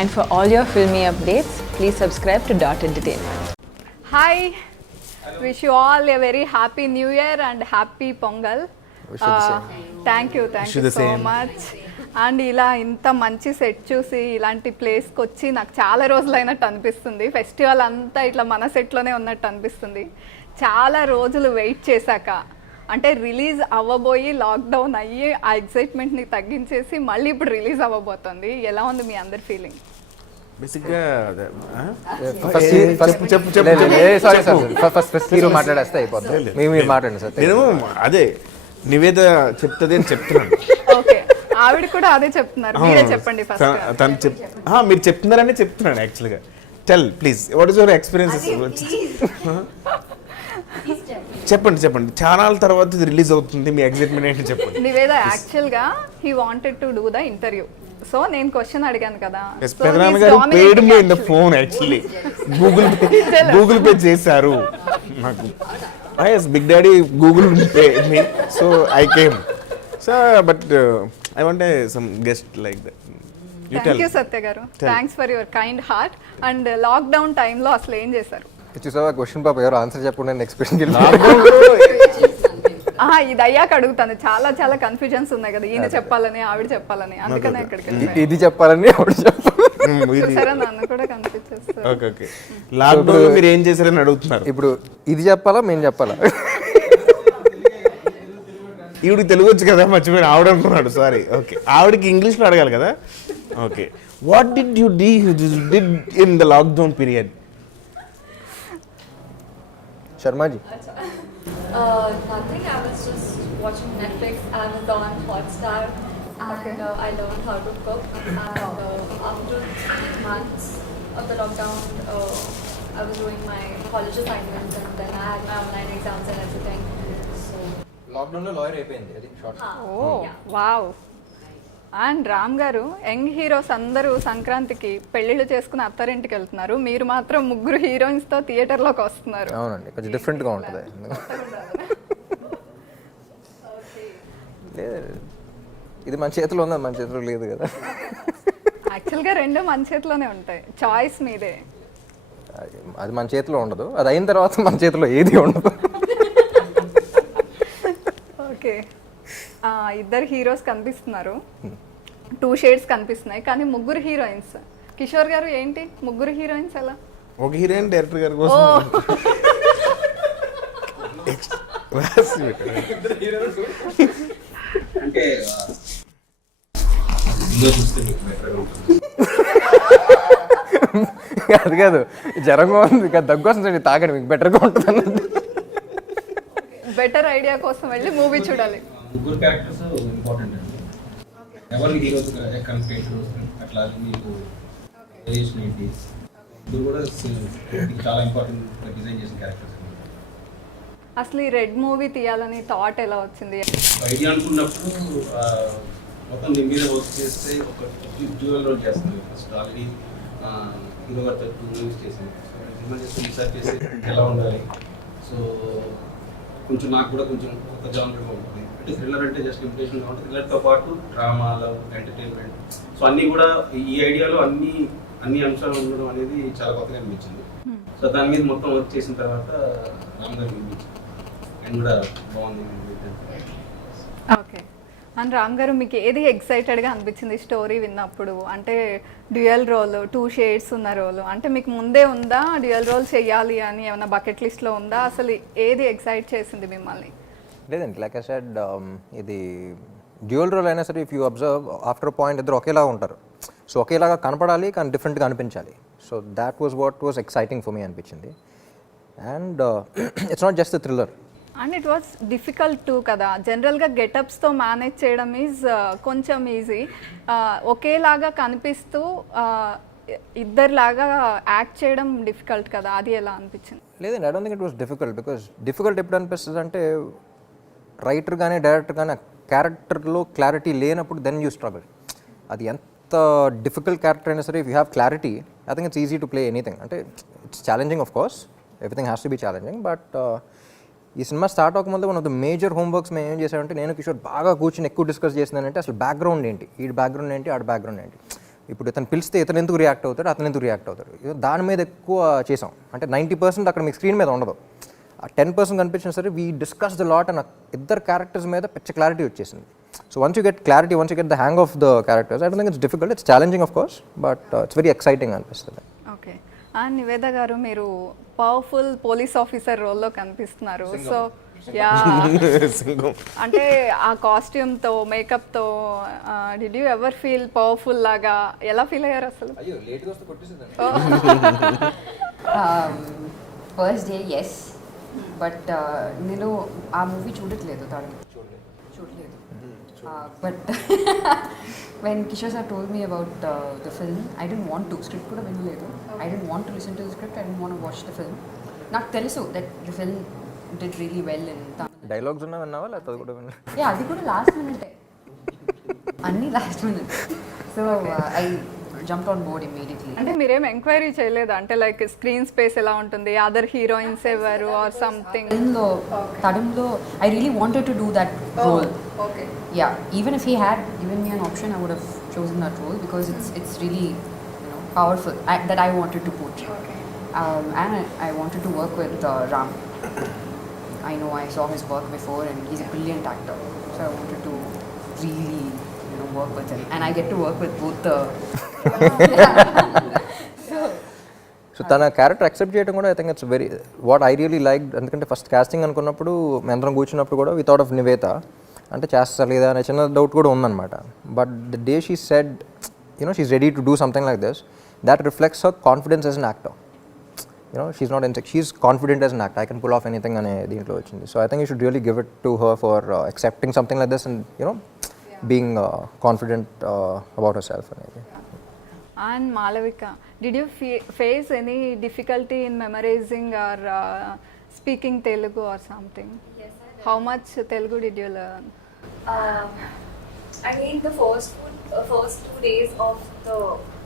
And for all your filmy updates, please subscribe to Dot Entertainment. Hi, wish you all a very happy new year and happy Pongal. Wish you the same. Thank you so much. And ఇలా ఇంత మంచి set చూసి ఇలాంటి ప్లేస్కి వచ్చి నాకు చాలా రోజులైనట్టు అనిపిస్తుంది. ఫెస్టివల్ అంతా ఇట్లా మన సెట్లోనే ఉన్నట్టు అనిపిస్తుంది. చాలా రోజులు వెయిట్ చేశాక అంటే రిలీజ్ అవ్వబోయి లాక్డౌన్ అయ్యి ఆ ఎక్సైట్మెంట్ని తగ్గించేసి మళ్ళీ ఇప్పుడు రిలీజ్ అవ్వబోతుంది. ఎలా ఉంది మీ అందరి ఫీలింగ్? బేసిక్గా హీరో మాట్లాడేస్తే అయిపోతుంది. మీరు మాట్లాడండి సార్. నేను అదే నివేద చెప్తుంది అని చెప్తున్నాను. ఓకే, ఆవిడ కూడా అదే చెప్తున్నారు. మీరే చెప్పండి ఫస్ట్. తను మీరు చెప్తున్నారని చెప్తున్నాను యాక్చువల్గా. Tell please, what is your experiences? చెప్పండి. చాలా తర్వాత ఇది రిలీజ్ అవుతుంది, మీ ఎక్సైట్మెంట్ ఏంటి చెప్పండి. నివేద యాక్చువల్గా he wanted to do the interview. So నేను క్వశ్చన్ అడిగాను కదా. పెదనాన్న గారు paid me in the phone actually. Google pay చేశారు నాకు. yes, big daddy Google pay me, so I came. So but I want some guest like that. Thank you Satya garu. Thanks for your kind heart. And lockdown time లో అసలు ఏం చేశారు? చూసావా question పాప ఎవరు answer చెప్పకుండా next question ఇది అయ్యాక అడుగుతాను. చాలా చాలా కన్ఫ్యూజన్స్ ఉన్నాయి కదా, ఈయన చెప్పాలని ఆవిడ చెప్పాలని, అందుకనే ఇక్కడికి ఇది చెప్పాలని ఆవిడ చెప్పాలి. సరే, నన్ను కూడా కన్ఫ్యూజ్ చేస్తారు. ఓకే, లాక్డౌన్ లో మీరు ఏం చేశారని అడుగుతున్నారు. ఇప్పుడు ఇది చెప్పాలా మేము చెప్పాలా? ఈవిడికి తెలుగు వచ్చు కదా, మర్చిపోయిన ఆవిడ అనుకున్నాడు. సారీ. ఓకే, ఆవిడకి ఇంగ్లీష్లో అడగాలి కదా. Okay, what did you did in the lockdown period? Sharmaji. Nothing. I was just watching Netflix, Amazon, Hotstar, and I learned how to cook. And after 3 months of the lockdown, I was doing my college assignments, and then I had my online exams and everything. So lockdown లో lawyer అయిపోయింది. అది short. Oh wow. And Ram గారు, young heroes అందరూ సంక్రాంతికి పెళ్లిళ్ళు చేసుకుని అత్తారింటికి వెళ్తున్నారు, మీరు మాత్రం ముగ్గురు హీరోయిన్స్ తో థియేటర్ లోకి వస్తున్నారు. అవునండి, కొంచెం డిఫరెంట్ గా ఉంటుంది. ఇది మన చేతిలో ఉంది, మన చేతిలో లేదు కదా. యాక్చువల్గా రెండు మన చేతిలోనే ఉంటాయి, చాయిస్ మీదే. అది మన చేతిలో ఉండదు, అది అయిన తర్వాత మన చేతిలో ఏది ఉండదు. ఓకే, ఇద్దరు హీరోస్ కనిపిస్తున్నారు, 2 షేడ్స్ కనిపిస్తున్నాయి, కానీ ముగ్గురు హీరోయిన్స్. కిషోర్ గారు ఏంటి ముగ్గురు హీరోయిన్స్ ఎలా? ఒక హీరోయిన్ డైరెక్టర్ గారి కోసం అంటే అది కాదు, జ్వరంగా ఉంది కదా, దగ్గు వస్తుంది, తాగండి మీకు బెటర్గా ఉంటుంది అన్నది. బెటర్ ఐడియా కోసం వెళ్ళి మూవీ చూడాలి. ముగ్గురు క్యారెక్టర్స్ ఇంపార్టెంట్ అండి. ఎవరు హీరోస్ కనెక్ట్ అట్లా మీకు వేరియేషన్ ఏంటి? ఇది కూడా చాలా ఇంపార్టెంట్ డిజైన్ చేసిన క్యారెక్టర్స్. అసలు ఈ రెడ్ మూవీ తీయాలని థాట్ ఎలా వచ్చింది? ఐడియా అనుకున్నప్పుడు మొత్తం దీని మీద వర్క్ చేస్తే ఒక డ్యూయల్ రోల్ చేస్తుంది. ఫస్ట్ ఆల్రెడీ హీరో గారితో 2 మూవీస్ చేసాను. సినిమా చేస్తే రీసెర్చ్ చేసి ఎలా ఉండాలి. సో కొంచెం నాకు కూడా కొంచెం ఒక జానర్గా ఉంటుంది. అంటే థ్రిల్లర్ అంటే జస్ట్ ఇంప్రెషన్గా ఉంటుంది. థ్రిల్లర్తో పాటు డ్రామా, లవ్, ఎంటర్టైన్మెంట్, సో అన్నీ కూడా ఈ ఐడియాలో అన్ని అంశాలు ఉండడం అనేది చాలా కొత్తగా అనిపించింది. సో దాని మీద మొత్తం వర్క్ చేసిన తర్వాత రామ్ గారికి అనిపించింది అండ్ కూడా బాగుంది. ఓకే, అండ్ రామ్ గారు మీకు ఏది ఎక్సైటెడ్గా అనిపించింది స్టోరీ విన్నప్పుడు? అంటే డ్యూయల్ రోల్, 2 షేడ్స్ ఉన్న రోల్, అంటే మీకు ముందే ఉందా డ్యూయల్ రోల్ చేయాలి అని? ఏమైనా బకెట్ లిస్ట్లో ఉందా? అసలు ఏది ఎక్సైట్ చేసింది మిమ్మల్ని? లేదండి, లైక్ ఐ సెడ్, ఇది డ్యూయల్ రోల్ అయినా సరే, if you observe after point ఇద్దరు ఒకేలాగా ఉంటారు. సో ఒకేలాగా కనపడాలి కానీ డిఫరెంట్గా అనిపించాలి. So that was what exciting for me అనిపించింది. And it's not just thriller. And it was difficult too కదా. జనరల్గా గెటప్స్తో మేనేజ్ చేయడం ఈజ్ కొంచెం ఈజీ. ఒకేలాగా కనిపిస్తూ ఇద్దరిలాగా యాక్ట్ చేయడం డిఫికల్ట్ కదా, అది ఎలా అనిపించింది? లేదండి, I don't think it was difficult. Because difficult ఎప్పుడు అనిపిస్తుంది అంటే, రైటర్ కానీ డైరెక్టర్ కానీ క్యారెక్టర్లో క్లారిటీ లేనప్పుడు దెన్ యూ స్ట్రగుల్. అది ఎంత డిఫికల్ట్ క్యారెక్టర్ అయినా సరే, if you have clarity, I think it's easy to play anything. అంటే it's challenging, of course everything has to be challenging. But ఈ సినిమా స్టార్ట్ అవ్వకముందు one of the major homeworks మేము ఏం చేసామంటే, నేను కిషోర్ బాగా కూర్చొని ఎక్కువ డిస్కస్ చేసిందంటే అసలు బ్యాక్గ్రౌండ్ ఏంటి, ఈ బ్యాక్గ్రౌండ్ ఏంటి, ఆడ బ్యాక్గ్రౌండ్ ఏంటి. ఇప్పుడు ఇతను పిలిస్తే ఇతను ఎందుకు రియాక్ట్ అవుతాడు, అతను ఎందుకు రియాక్ట్ అవుతాడు, దాని మీద ఎక్కువ చేసాం. అంటే 90% అక్కడ మీకు స్క్రీన్ మీద ఉండదు, ఆ 10% కనిపించినా సరే we discuss the lot and ఇద్దరు క్యారెక్టర్స్ మీద పిచ్చ క్లారిటీ వచ్చేసింది. So once you get clarity, once you get the hang of the characters, I don't think it's difficult, it's challenging of course, but it's very exciting అనిపిస్తుంది. Okay. And Niveda గారు మీరు powerful police officer రోల్లో కనిపిస్తున్నారు. So yeah, అంటే ఆ కాస్ట్యూమ్తో మేకప్తో did you ever feel powerful లాగా, ఎలా ఫీల్ అయ్యారు అసలు? ఫస్ట్ డే ఎస్, బట్ నేను ఆ మూవీ చూడట్లేదు, చూడలేదు. But when Kishore sir told me about the film, I didn't want to, script kuda vinaledu, I didn't want to listen to the script, I didn't want to watch the film. నాకు తెలుసు that the film did really well in Tamil. Dialogues ఉన్నా విన్నావా లేకపోతే అది కూడా విన్నా? Yeah, అది కూడా లాస్ట్ మినిట్, అన్నీ last minute. So I jumped on board immediately. అంటే మీరేం ఎంక్వైరీ చేయలేదా, అంటే లైక్ స్క్రీన్ స్పేస్ ఎలా ఉంటుంది, అదర్ హీరోయిన్స్ ఎవరు ఆర్ సంథింగ్? తడంలో I really wanted to do that role. Okay. Yeah, even if he had given me an option, I would have chosen that role because it's really, you know, powerful, that I wanted to portray. Okay. And I wanted to work with Ram. I know I saw his work before and he's a brilliant actor, so I wanted to really, you know, work with him, and I get to work with both the so తన character accept చేయడం కూడా I think it's very what I really like. ఎందుకంటే first casting అనుకున్నప్పుడు మేమందరం కూర్చున్నప్పుడు కూడా we thought of Nivetha, అంటే చేస్తా లేదా అనే చిన్న డౌట్ కూడా ఉందన్నమాట. But the day she said you know she's ready to do something like this, that reflects her confidence as an actor. You know she's not insecure, she's confident as an actor, I can pull off anything అనే దీంట్లో వచ్చింది. So I think you should really give it to her for accepting something like this and you know being confident about herself అనేది. And Malavika, did you face any difficulty in memorizing or speaking Telugu or something? Yes, I did. How much Telugu did you learn? I mean, the first 2 days of the,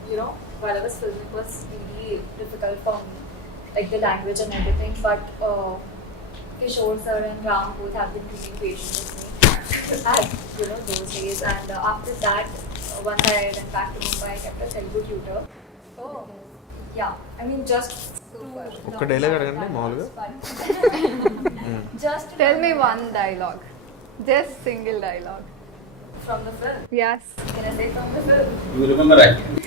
you know, while I was filming was really difficult for me, like the language and everything. But Kishore sir and Ram both have been really patient with me at, you know, those days. And after that, once I went back to Mumbai, I kept a Telugu tutor. Oh, yeah. I mean, just super. ఒక్క dialogue అడగండి మామూలుగా. Just Tell me one dialogue, just single dialogue. from the film. Yes. Can I say from the film? You remember acting?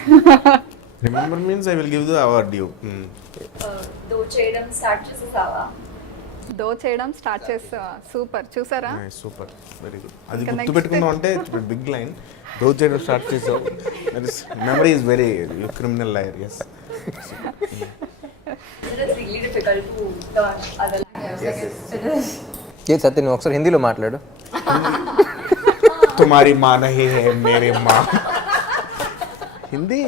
Remember means I will give the award you. దో చేయడం start చేసేసావా? దో చేయడం start చేస్తా. Super, చూసారా? Super, very good. అది ఇంకా గుర్తు next. పెట్టుకున్నాం అంటే బిగ్ లైన్. దో చేయడం స్టార్ట్ చేసావు, memory is very criminal liar. Yes, It is really difficult to learn other languages. It is. ఏ సత్య నువ్వు ఒకసారి హిందీలో మాట్లాడు. తుమారి మా నహీ హై మేరే మా. Hindi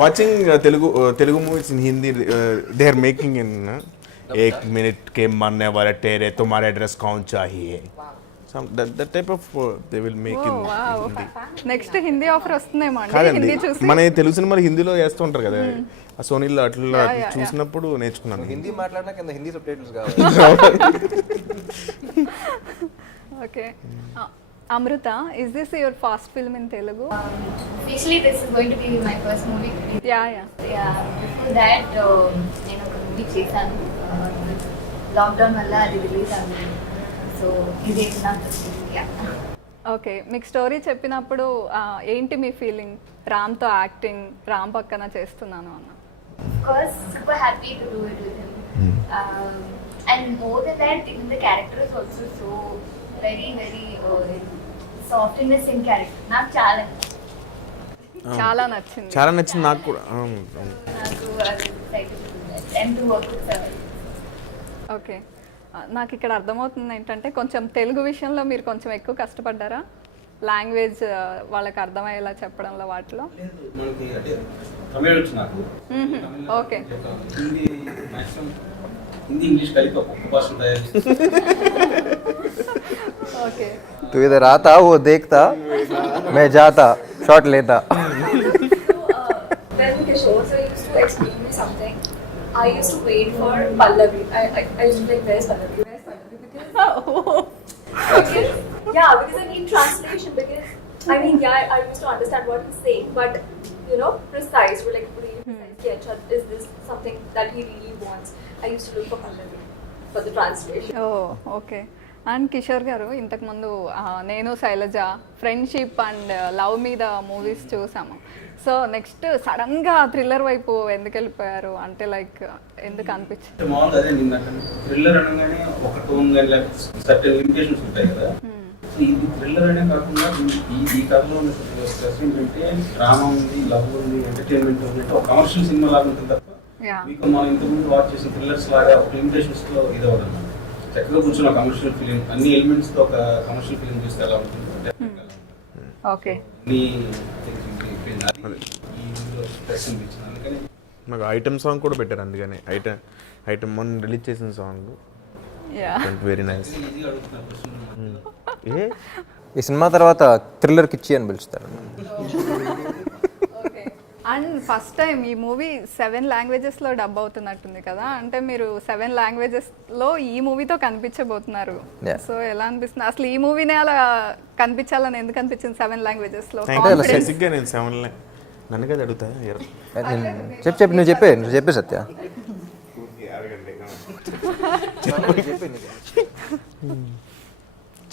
watching Telugu movies in Hindi, they are making in एक मिनट के मरने वाले तेरे तुम्हारा एड्रेस कौन चाहिए, that type of they will make in Hindi. Next Hindi offer వస్తుందేమో అండి, కాదండి, హిందీ చూసి. మన తెలుగు సినిమాలు హిందీలో వేస్తూ ఉంటారు కదా, ఆ సోనీలో అట్లా చూసినప్పుడు నేర్చుకున్నాను. హిందీ మాట్లాడినా కింద హిందీ సబ్ టైటిల్స్ కావాలి. Okay. Amrita, is this your first film in Telugu? Actually, this is going to be my first movie. Yeah. Yeah. Before that, నేను ఒక మూవీ చేశాను. లాక్డౌన్ వల్ల అది రిలీజ్ అవ్వలేదు. సో ఇది నా ఓకే, మీకు స్టోరీ చెప్పినప్పుడు ఏంటి మీ ఫీలింగ్? రామ్తో యాక్టింగ్, రామ్ పక్కన చేస్తున్నాను అన్న. Of course, super happy to do it with him. And more than that, even the character is also so very, very softness in character. నాకు చాలా నచ్చింది. చాలా నచ్చింది నాకు కూడా. నాకు అది excited to do that and to work with sir. Okay, నాకు ఇక్కడ అర్థమవుతుంది ఏంటంటే కొంచెం తెలుగు విషయంలో మీరు కొంచెం ఎక్కువ కష్టపడ్డారా, లాంగ్వేజ్ వాళ్ళకి అర్థమయ్యేలా చెప్పడంలో వాటిలో? మనకి అంటే తమిళ వచ్చు నాకు. Okay. Hindi maximum Hindi English కలిపి ఒక్కొక్క భాష తయారు చేసి ఓకే. तू इधर आता वो देखता मैं जाता शॉट लेता. When Kishore sir used to explain me something, I used to wait for Pallavi. I used to be like, where's Pallavi? Where's Pallavi? Because yeah, because I need translation, because I mean, yeah, I used to understand what he's saying, but you know, precise. We're like really precise. Yeah, Chad, is this something that he really wants? I used to look for Pallavi for the translation. Oh okay. And Kishore గారు ఇంతకుముందు నేను Shailaja friendship and love మీద movies చూసాము. So next సడన్గా thriller వైపు ఎందుకు వెళ్ళిపోయారు అంటే లైక్ ఎందుకు అనిపించింది? మామూలుగా అదే నిన్న థ్రిల్లర్ అనగానే ఒక టోన్ కానీ సర్టెన్ లిమిటేషన్స్ ఉంటాయి కదా. సో ఇది థ్రిల్లర్ అనే కాకుండా ఈ కథలో ఉన్న స్ట్రెస్ ఏంటంటే డ్రామా ఉంది, లవ్ ఉంది, ఎంటర్టైన్మెంట్ ఉంది, అంటే ఒక కమర్షియల్ సినిమా లాగా ఉంటుంది తప్ప మీకు మనం ఇంతకుముందు వాచ్ చేసిన థ్రిల్లర్స్ లాగా ఒక లిమిటేషన్స్లో ఇది అవ్వదు. చక్కగా కూర్చున్న కమర్షియల్ ఫిలిం అన్ని ఎలిమెంట్స్తో ఒక కమర్షియల్ ఫిలిం చూస్తే ఎలా ఉంటుంది. ఓకే. నాకు ఐటమ్ సాంగ్ కూడా పెట్టారు, అందుకని ఐటమ్ మొన్న రిలీజ్ చేసిన సాంగ్ వెరీ నైస్. ఈ సినిమా తర్వాత థ్రిల్లర్ కిచ్చి అని పిలుస్తారు. అండ్ ఫస్ట్ టైం ఈ మూవీ 7 లాంగ్వేజెస్లో డబ్ అవుతున్నట్టుంది కదా, అంటే మీరు 7 లాంగ్వేజెస్లో ఈ మూవీతో కనిపించబోతున్నారు. సో ఎలా అనిపిస్తుంది అసలు ఈ మూవీనే అలా కనిపించాలని ఎందుకు అనిపించింది 7 లాంగ్వేజెస్లో? బేసిక్గా నేను 7 నన్ను కదా అడుగుతా. చెప్పు నువ్వు చెప్పే సత్య.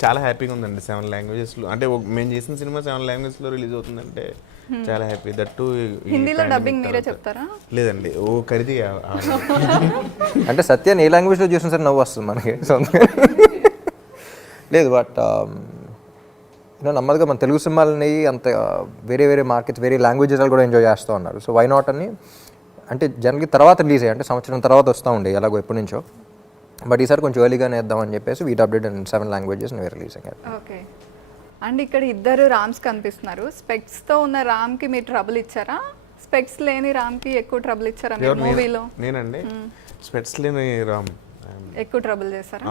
చాలా హ్యాపీగా ఉందండి 7 లాంగ్వేజెస్లో. అంటే మేము చేసిన సినిమా 7 లాంగ్వేజ్లో రిలీజ్ అవుతుందంటే చాలా హ్యాపీ. దట్టు హిందీలో డబ్బింగ్ మీరే చెప్తారా? లేదండి, ఓ ఖరీది. అంటే సత్యాన్ని ఏ లాంగ్వేజ్లో చూసినా సరే నవ్వు వస్తుంది మనకి. లేదు బట్ నమ్మదుగా మన తెలుగు సినిమాలని అంత వేరే వేరే మార్కెట్స్ వేరే లాంగ్వేజెస్ కూడా ఎంజాయ్ చేస్తూ ఉన్నారు. సో వై నాట్ అని అంటే జనరల్గా తర్వాత రిలీజ్ అయ్యాయి, అంటే సంవత్సరం తర్వాత వస్తూ ఉండే ఎలాగో ఎప్పటి నుంచో. బట్ ఈసారి కొంచెం ఎర్లీగానే వేద్దామని చెప్పేసి వీట్ అప్డేట్ అండ్ 7 లాంగ్వేజెస్ వేరే రిలీజ్ అయ్యారు. ఓకే. అండ్ ఇక్కడ ఇద్దరు రామ్స్ కనిపిస్తున్నారు. స్పెక్స్తో ఉన్న రామ్కి మీరు ట్రబుల్ ఇచ్చారా? స్పెక్స్ లేని రామ్కి ఎక్కువ ట్రబుల్ ఇచ్చారా మీరు మూవీలో? నేనండి స్పెక్స్ లేని రామ్ ఎక్కువ ట్రబుల్ చేశారా?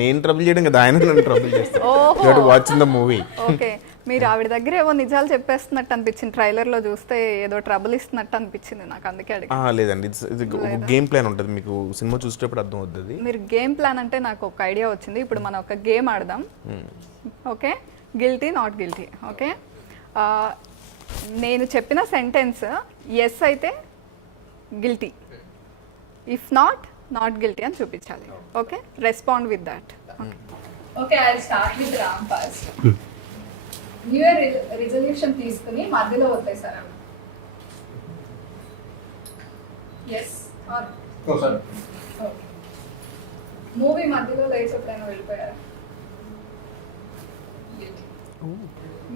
నేను ట్రబుల్ చేయడం కదా, ఆయన నన్ను ట్రబుల్ చేస్తాను. Watching the movie. ఓకే. మీరు ఆవిడ దగ్గర ఏవో నిజాలు చెప్పేస్తున్నట్టు అనిపించింది, ట్రైలర్లో చూస్తే ఏదో ట్రబుల్ ఇస్తున్నట్టు అనిపించింది నాకు, అందుకే అడిగి. లేదండి, ఒక గేమ్ ప్లాన్ ఉంటుంది, మీకు సినిమా చూసేటప్పుడు అర్థం అవుతుంది. మీరు గేమ్ ప్లాన్ అంటే నాకు ఒక ఐడియా వచ్చింది. ఇప్పుడు మనం ఒక గేమ్ ఆడదాం. Okay, guilty not guilty. Okay, నేను చెప్పిన సెంటెన్స్ ఎస్ అయితే గిల్టీ, ఇఫ్ నాట్ గిల్టీ అని చూపించాలి. Okay, respond with that. Okay, I start with Ram first. New year resolution తీసుకుని మధ్యలో వదిలేసారా? ఎస్ ఆర్ మూవీ మధ్యలో లేచి ఎప్పుడైనా వెళ్ళిపోయారా?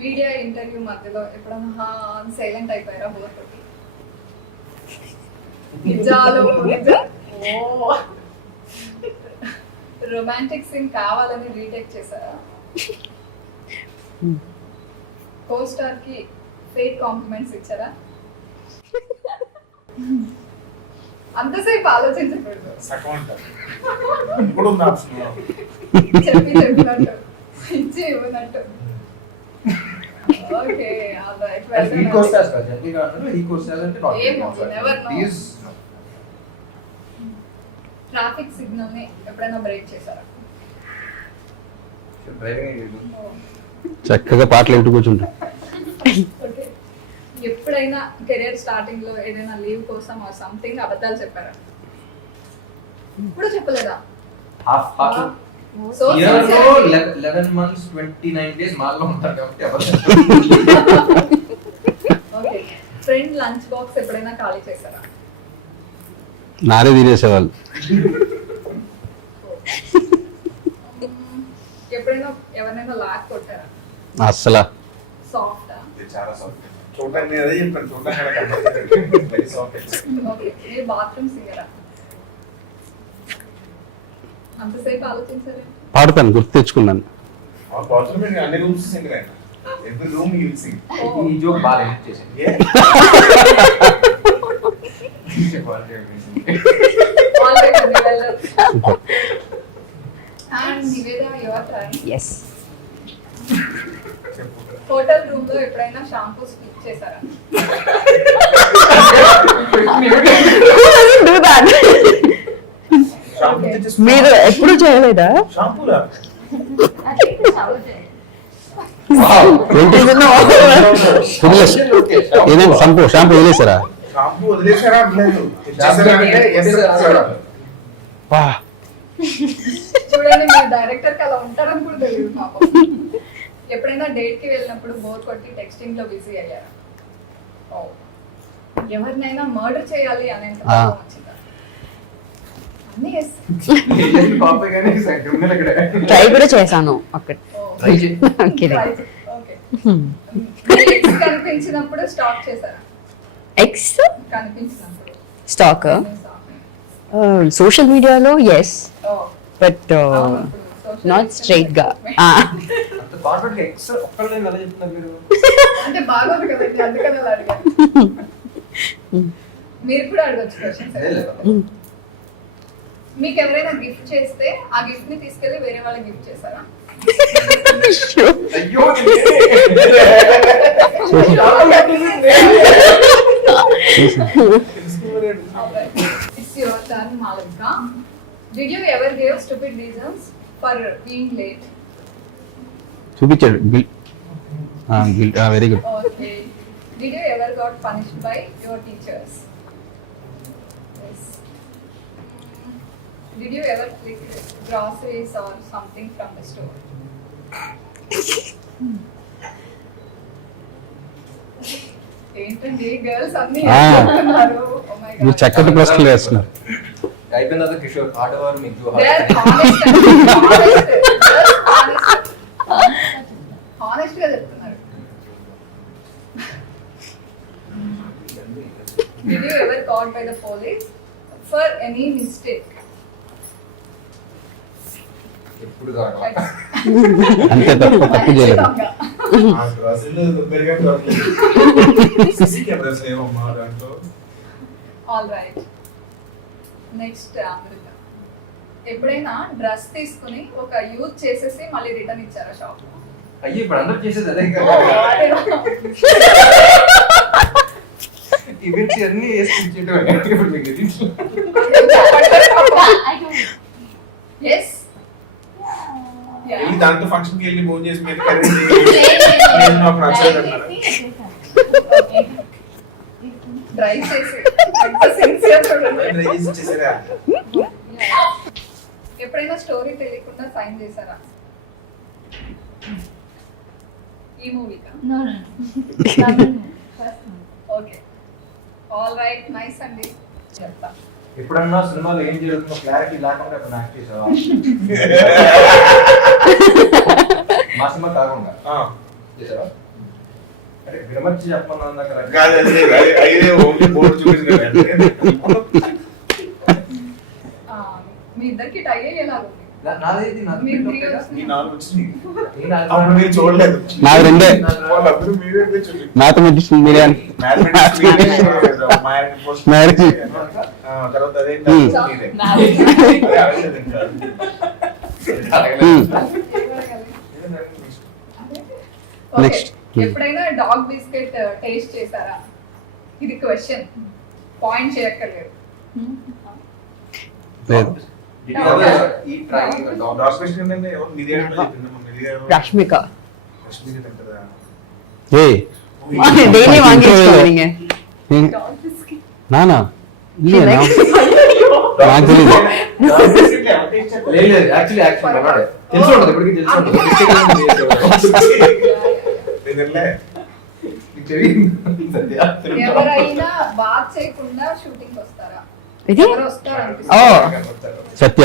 మీడియా ఇంటర్వ్యూ మధ్యలో ఎప్పుడైనా సైలెంట్ అయిపోయారా బోర్ కొట్టి? నిజాలు రొమాంటిక్ సీన్ కావాలని రీటేక్ చేశారా? కో స్టార్ కి ఫేక్ కాంప్లిమెంట్స్ ఇచ్చారా? అంతసేపు ఆలోచించకూడదు, చెప్పినట్టు ఇచ్చి ఇవ్వనట్టు. ఓకే, ట్రాఫిక్ సిగ్నల్ ని ఎప్పుడైనా బ్రేక్ చేశారా? చక్కగా పాటలు వింటూ కూర్చుంటా. ఓకే, ఎప్పుడైనా కెరీర్ స్టార్టింగ్ లో ఏదైనా లీవ్ కోసం ఆ సంథింగ్ అబద్ధాలు చెప్పారా? ఇప్పుడు చెప్పలేదా? సో 11 months 29 days మాల్లో ఉంటారు కాబట్టి ఓకే, ఫ్రెండ్ లంచ్ బాక్స్ ఎప్పుడైనా ఖాళీ చేశారా? నారే తినేసేవాళ్ళు. ఎప్పుడైనా ఎవరైనా లాక్ కొట్టారా? అస్సలా సాఫ్ట్. చాలా సాఫ్ట్. చూడండి అదే చెప్పాను, చూడండి వెరీ సాఫ్ట్. ఓకే, మీరు బాత్రూమ్ సింగరా? అంతసేపు ఆలోచించారు? పాడతాను, గుర్తు తెచ్చుకున్నాను. ఆ బాత్రూమ్ లో అన్ని రూమ్స్ సింగ్ రైనా, every room you will sing. ఈ జోక్ బాగా హెల్ప్ చేసింది. And Niveda your turn. Yes. Hotel room లో ఎప్పుడైనా షాంపూ స్కిప్ చేశారా? Do that. మీరు ఎప్పుడు చేయలేదా? షాంపూలా? ఏదైనా షాంపూ వదిలేసారా? షాంపూ వదిలేసారా అంటలేదు. ఇచ్చేసారా అంటే yes అన్నాడు. వా, చూడండి మీరు డైరెక్టర్ కి అలా ఉంటారని కూడా తెలియదు పాపం. ఎప్పుడైనా డేట్ కి వెళ్ళినప్పుడు బోర్ కొట్టి టెక్స్టింగ్ లో బిజీ అయ్యారా? ఓ. ఎవరినైనా మర్డర్ చేయాలి అనేంత కోపం వచ్చిందా? అన్నీ yes. ట్రై కూడా చేశాను అక్కడ. Try చే- okay. Ex కనిపించినప్పుడు స్టాక్ చేశారా? ఎక్స్ కనిపించినప్పుడు స్టాక్ సోషల్ మీడియాలో yes, Oh. But not straight గా. అంత కాన్ఫిడెంట్ ఎక్స్ ఒక్కళ్ళే ఎలా చెప్తున్నారు మీరు? అంటే బాగోదు కదండి, అందుకని అలా అడిగాను. మీరు కూడా అడగచ్చు క్వశ్చన్స్. మీకు ఎవరైనా గిఫ్ట్ చేస్తే ఆ గిఫ్ట్ ని తీసుకెళ్లి వేరే వాళ్ళకి గిఫ్ట్ చేస్తారా? అయ్యో It's your turn, Malika. Did you ever give stupid reasons for being late? చూపించాడు bill. Very good. Okay. Did you ever got punished by your teachers? Yes. Did you ever click groceries or something from the store? ఏంటండి girls అన్ని చెప్తున్నారు? Oh my God. మీరు చక్కటి ప్రశ్నలు వేస్తున్నారు. అయిపోయిన తర్వాత కిషోర్ ఆడవారు మీకు They are honest and honest. Honest గా చెప్తున్నారు. Did you ever caught by the police for any mistake? ఎప్పుడు కాదు. అంతే, తప్పు చేయలేదు. ఆ గ్రాసరీలో దగ్గరగా దొరకలేదు. సీసీ కెమెరాస్ లేవమ్మా దాంట్లో. All right. Next, అమృత. ఎప్పుడైనా డ్రెస్ తీసుకుని ఒక యూజ్ చేసేసి మళ్ళీ రిటర్న్ ఇచ్చారా షాప్ లో? అయ్యో ఇప్పుడు అందరూ చేసేది అదే ఈవెంట్స్ అన్ని వేసుకుంటే ఇప్పుడు మీకు తెలుసు. I don't. Yes. వెళ్ళి దాంతో ఫంక్షన్ కి వెళ్ళి భోజనం చేసి మీరు కర్రీ నేను మా ఫ్రెండ్స్ అన్నారు. డ్రైవ్ చేసి ఎంత సిన్సియర్ చూడండి. ట్రై చేసి చేసారా? ఎప్పుడైనా స్టోరీ తెలియకుండా సైన్ చేశారా? ఈ మూవీకా? No, no, no. First one. Okay. All right, nice అండి. చెప్తా. ఎప్పుడన్నా సినిమాలో ఏం జరుగుతుందో క్లారిటీ లేకుండా ఇప్పుడు యాక్ట్ చేసావా? మా సినిమా కాకుండా చేసావా? అంటే విరమర్చి చెప్పమన్నా దగ్గర కాదు అదే అదే ఓన్లీ బోర్డు చూపించారు. మీ ఇద్దరికి టై అయ్యేలాగుంది. నాదేది మీరు 3 years ఈ నాలుగు వచ్చింది. అప్పుడు మీరు చూడలేదు. నాది రెండే. వాళ్ళందరూ మీరే చూడండి. మ్యాథమెటిక్స్ మీరే. మ్యాథమెటిక్స్ మీరే మ్యాథ్స్ పోస్ట్ తర్వాత అదే మీరే. Next. ఎప్పుడైనా డాగ్ బిస్కెట్ టేస్ట్ చేశారా? ఇది క్వశ్చన్, పాయింట్ చేయక్కర్లేదు. లేదు. ఈ ట్రై డాగ్ క్వశ్చన్ అంటే ఎవరు మీరే చెప్పిందమ్మా? మీరే రష్మిక రష్మిక తింటదా? ఏ డైలీ వాంగేసుకోండి. డాగ్ బిస్కెట్ నానా ఇల్లే నా నాకు తెలీదు. లేదు యాక్చువల్లీ తెలుసు ఉంటుంది ఇప్పటికీ తెలుసు ఉంటుంది. తినలే. ఎవరైనా బాత్ చేయకుండా షూటింగ్ వస్తారా? ఇది ఎవరు వస్తారు ఓ సత్య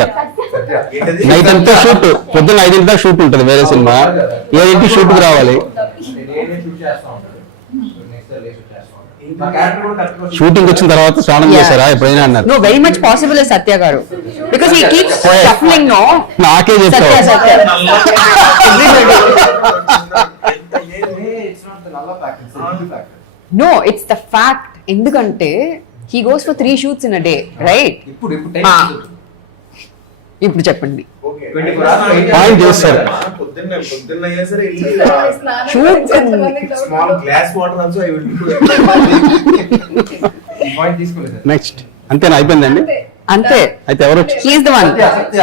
ఏంటది? నైట్ అంతా షూట్, పొద్దున్న 5 గంటల షూట్ ఉంటుంది వేరే సినిమా. 7 షూట్కి రావాలి. షూటింగ్ వచ్చిన తర్వాత స్నానం చేశారా ఎప్పుడైనా అన్నారు. No very much possible Satya గారు, because he keeps shuffling. No నాకే సత్య చెప్తావు. Satya no it's the fact. ఎందుకంటే he goes for 3 shoots in a day, right? ఇప్పుడు చెప్పండి. ఓకే. పాయింట్ చేస్తారు. పొద్దున్న అయినా సరే వెళ్ళి shoot small glass water also I will do. ఈ పాయింట్ తీసుకోలేదు. నెక్స్ట్ అంతేనా? అయిపోయిందండి. అంతే. అయితే ఎవరు వచ్చి he is the one. Satya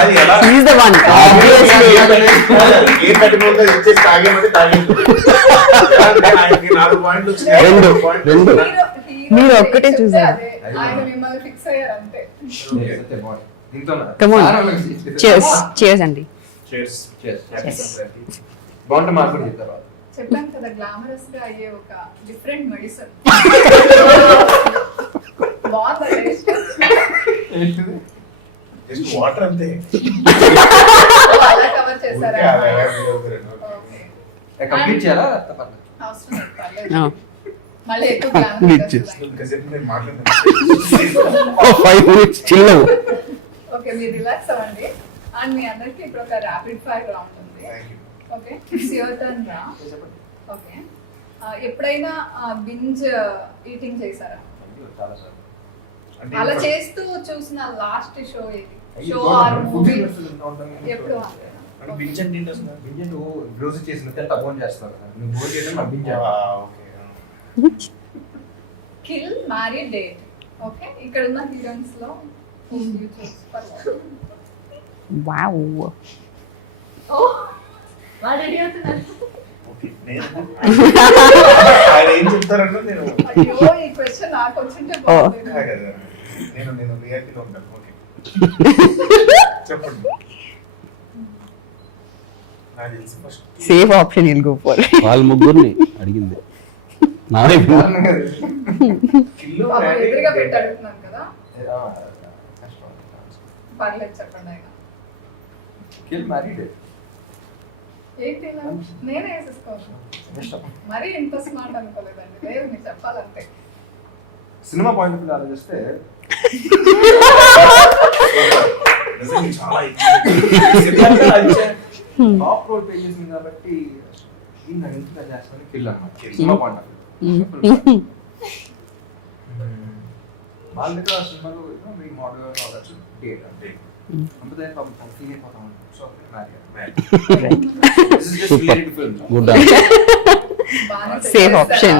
అది ఎలా ఈజ్ ద వన్ ఏ కట్టుకోగా ఇచ్చేసి తాగేమంటే తాగేది. ఆయనకి 4 పాయింట్లు వచ్చినాయి. రెండు. మీరు ఒక్కటే చూసారు. ఆయన మిమ్మల్ని ఫిక్స్ అయ్యారు అంతే. కమ్ ఆన్ చేర్స్ అండి. బాగుంటే మాకు కూడా చెప్తారు. చెప్పాను కదా గ్లామరస్ గా అయ్యే ఒక డిఫరెంట్ మెడిసిన్. బాగుంది టేస్ట్. జస్ట్ వాటర్ అంతే. అలా కవర్ చేశారా? ఓకే. కంప్లీట్ చేయాలా? అవసరం లేదు, పర్లేదు. మళ్ళీ ఎక్కువ గ్లామర్ ఇంకాసేపు నేను మాట్లాడతాను. 5 minutes chill అవ్వు. ఓకే, మీరు రిలాక్స్ అవ్వండి. అండ్ మీ అందరికి ఇప్పుడు ఒక ర్యాపిడ్ ఫైర్ రౌండ్ ఉంది. ఓకే, ఇట్స్ యువర్ టర్న్ రా. ఓకే, ఎప్పుడైనా బింజ్ ఈటింగ్ చేశారా? అలా చేస్తూ చూసిన లాస్ట్ షో ఏది? షో ఆర్ మూవీ ఎప్పుడు? రోజు చేసిన తప్పని చేస్తారు. నువ్వు బోర్ చేయడం నాకు binge. Kill marry date. Okay, ఇక్కడ ఉన్న హీరోయిన్స్ లో Wow. ఆయన ఏం చెప్తారన్నా నేను అయ్యో, ఈ క్వశ్చన్ నాకు వచ్చింటే బాగుంది. కదా, నేను రియాలిటీలో ఉంటాను. ఓకే చెప్పండి. నాకు తెలిసి first Safe option you'll go for. వాళ్ళ ముగ్గురిని అడిగింది నా వైపు. కిల్లు పాపం మ్యారీ ఎదురుగా డేట్. పెట్టి అడుగుతున్నాను కదా, పర్లేదు చెప్పండి. ఆయన కిల్ మ్యారీడ్ ఏంటి ఇలా? నేనే వేసేసుకోవచ్చు. మరీ ఇంత స్మార్ట్ అనుకోలేదండి. లేదు, మీకు చెప్పాలంటే. సినిమా పాయింట్ ఆఫ్ వ్యూ ఆలోచిస్తే నిజంగా చాలా టాప్ రోల్ పే చేసింది కాబట్టి దీన్ని ఎంచుగా చేస్తాను కిల్ అన్నమాట. సినిమా పాయింట్ ఆఫ్ వ్యూ వాళ్ళ దగ్గర సినిమాలో మీ మోడల్ కావచ్చు డేట్ అంటే అంతే ఫీల్ అయిపోతాం. సో గుడ్ బాగానే Safe చెప్పేస్తారు. option.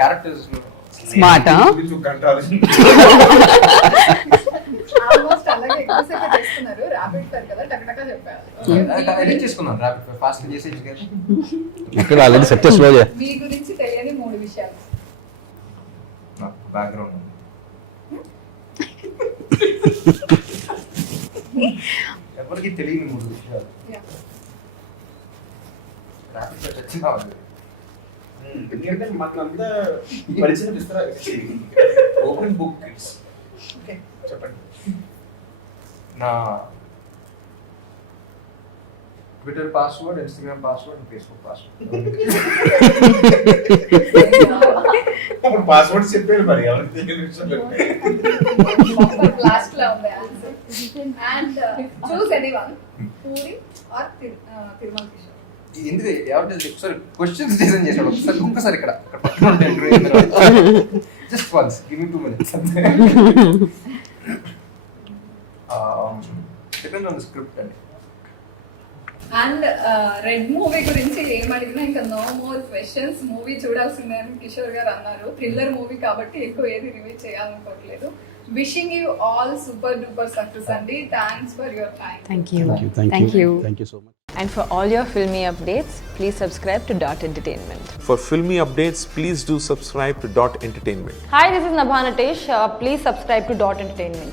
Characters Smart, huh? Almost అలాగే ఎక్కువసేపు చేస్తున్నారు. ర్యాపిడ్ ఫైర్ కదా, టకటకా చెప్పారు. ఎడిట్ చేసుకున్నాను ర్యాపిడ్ ఫాస్ట్ చేసేది కదా. ఇక్కడ ఆల్రెడీ సక్సెస్ లో మీ గురించి తెలియని 3 విషయాలు. నాకు బ్యాక్గ్రౌండ్ ఎవరికి తెలియని 3 విషయాలు. Yeah. ర్యాపిడ్ ఫైర్ వచ్చిందా ఎందుకంటే మనకంతా పరిచయం ఇస్తారా? Open book kids. ఓకే చెప్పండి. నా Twitter password, Instagram password, Facebook password. అప్పుడు పాస్వర్డ్ చెప్పారు మరి ఎవరికి తెలియని విషయాలు. లాస్ట్ లో ఉంది answer. And choose anyone, Puri or Tirumala Kishore. ఎందుకు ఎవరు ఒకసారి క్వశ్చన్స్ డిజైన్ చేశాడు. ఒకసారి ఇక్కడ పట్టుకుంటే just once give me 2 minutes. Depend on the script అండి. అండ్ రెడ్ మూవీ గురించి ఏమడిగినా ఇంకా నో మోర్ క్వశ్చన్స్, మూవీ చూడాల్సిందే అని కిషోర్ గారు అన్నారు. థ్రిల్లర్ మూవీ కాబట్టి ఎక్కువ ఏది రివీల్ చేయాలనుకోవట్లేదు. Wishing you all super duper success అండి. Thanks for your time. Thank you. Thank you so much. And for all your filmy updates, please subscribe to Dot Entertainment. For filmy updates, please do subscribe to Dot Entertainment. Hi, this is Nabha Natesh. Please subscribe to Dot Entertainment.